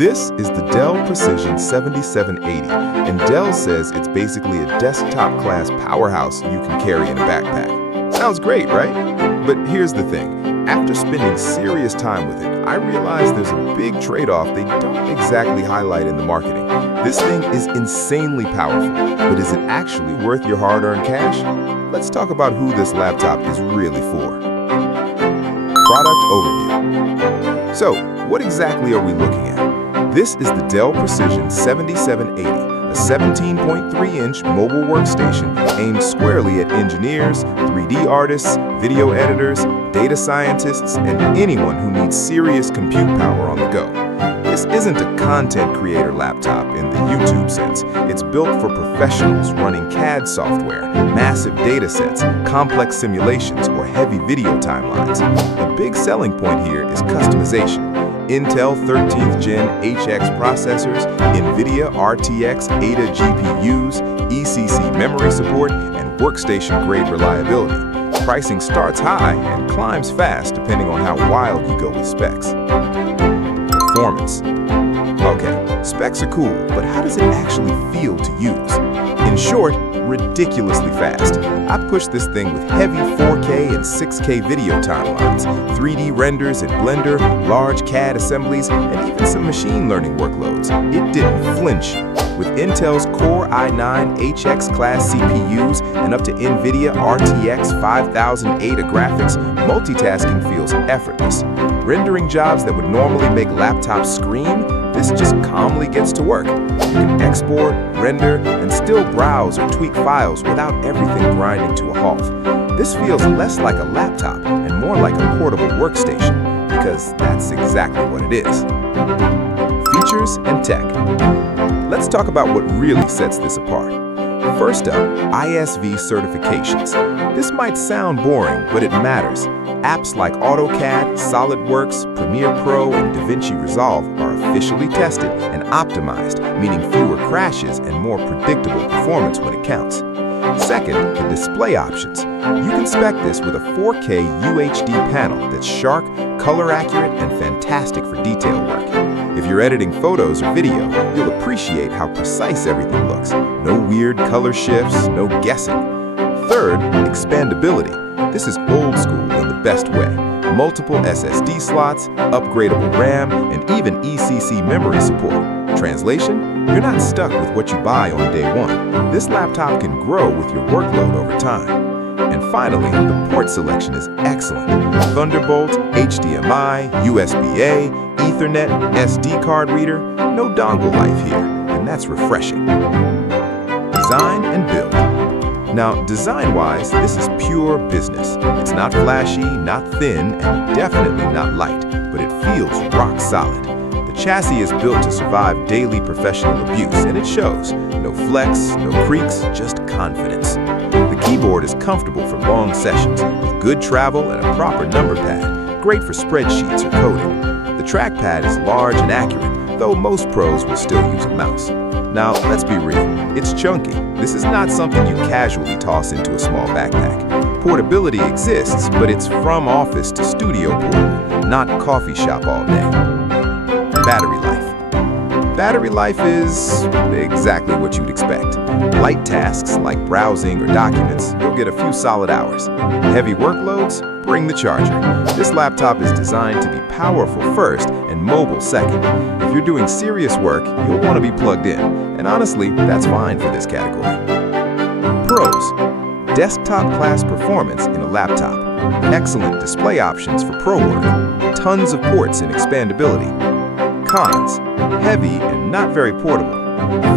This is the Dell Precision 7780, and Dell says it's basically a desktop-class powerhouse you can carry in a backpack. Sounds great, right? But here's the thing. After spending serious time with it, I realized there's a big trade-off they don't exactly highlight in the marketing. This thing is insanely powerful, but is it actually worth your hard-earned cash? Let's talk about who this laptop is really for. Product overview. So, what exactly are we looking at? This is the Dell Precision 7780, a 17.3-inch mobile workstation aimed squarely at engineers, 3D artists, video editors, data scientists, and anyone who needs serious compute power on the go. This isn't a content creator laptop in the YouTube sense. It's built for professionals running CAD software, massive data sets, complex simulations, or heavy video timelines. The big selling point here is customization. Intel 13th Gen HX processors, NVIDIA RTX Ada GPUs, ECC memory support, and workstation-grade reliability. Pricing starts high and climbs fast depending on how wild you go with specs. Performance. Okay, specs are cool, but how does it actually feel to use? In short, ridiculously fast. I pushed this thing with heavy 4K and 6K video timelines, 3D renders in Blender, large CAD assemblies, and even some machine learning workloads. It didn't flinch. With Intel's Core i9 HX class CPUs and up to NVIDIA RTX 5000 Ada graphics, multitasking feels effortless. Rendering jobs that would normally make laptops scream, this just calmly gets to work. You can export, render, and still browse or tweak files without everything grinding to a halt. This feels less like a laptop and more like a portable workstation, because that's exactly what it is. Features and tech. Let's talk about what really sets this apart. First up, ISV certifications. This might sound boring, but it matters. Apps like AutoCAD, SolidWorks, Premiere Pro, and DaVinci Resolve are officially tested and optimized, meaning fewer crashes and more predictable performance when it counts. Second, the display options. You can spec this with a 4K UHD panel that's sharp, color accurate, and fantastic for detail work. If you're editing photos or video, you'll appreciate how precise everything looks. No weird color shifts, no guessing. Third, expandability. This is old school in the best way. Multiple SSD slots, upgradable RAM, and even ECC memory support. Translation? You're not stuck with what you buy on day one. This laptop can grow with your workload over time. And finally, the port selection is excellent. Thunderbolt, HDMI, USB-A, Ethernet, SD card reader, no dongle life here, and that's refreshing. Design and build. Now, design-wise, this is pure business. It's not flashy, not thin, and definitely not light, but it feels rock solid. The chassis is built to survive daily professional abuse, and it shows. No flex, no creaks, just confidence. The keyboard is comfortable for long sessions, with good travel and a proper number pad, great for spreadsheets or coding. The trackpad is large and accurate, though most pros will still use a mouse. Now, let's be real, it's chunky. This is not something you casually toss into a small backpack. Portability exists, but it's from office to studio portable, not coffee shop all day. Battery life. Battery life is exactly what you'd expect. Light tasks like browsing or documents, you'll get a few solid hours. Heavy workloads? Bring the charger. This laptop is designed to be powerful first and mobile second. If you're doing serious work, you'll want to be plugged in. And honestly, that's fine for this category. Pros. Desktop class performance in a laptop. Excellent display options for pro work. Tons of ports and expandability. Cons. Heavy and not very portable.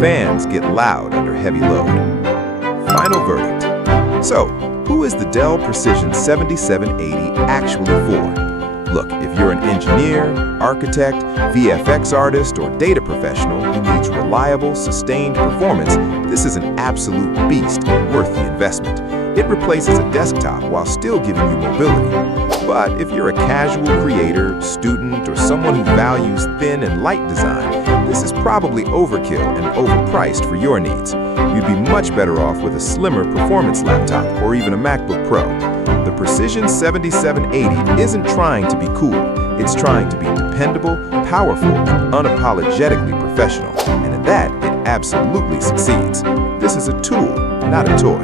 Fans get loud under heavy load. Final verdict. So, who is the Dell Precision 7780 actually for? Look, if you're an engineer, architect, VFX artist, or data professional who needs reliable, sustained performance, this is an absolute beast and worth the investment. It replaces a desktop while still giving you mobility. But if you're a casual creator, student, or someone who values thin and light design, this is probably overkill and overpriced for your needs. You'd be much better off with a slimmer performance laptop or even a MacBook Pro. The Precision 7780 isn't trying to be cool. It's trying to be dependable, powerful, and unapologetically professional, and at that, it absolutely succeeds. This is a tool, not a toy.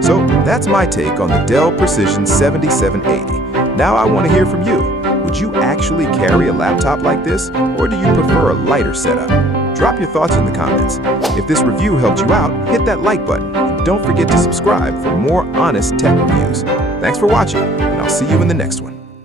So that's my take on the Dell Precision 7780. Now I want to hear from you. Would you actually carry a laptop like this, or do you prefer a lighter setup? Drop your thoughts in the comments. If this review helped you out, hit that like button. And don't forget to subscribe for more honest tech reviews. Thanks for watching, and I'll see you in the next one.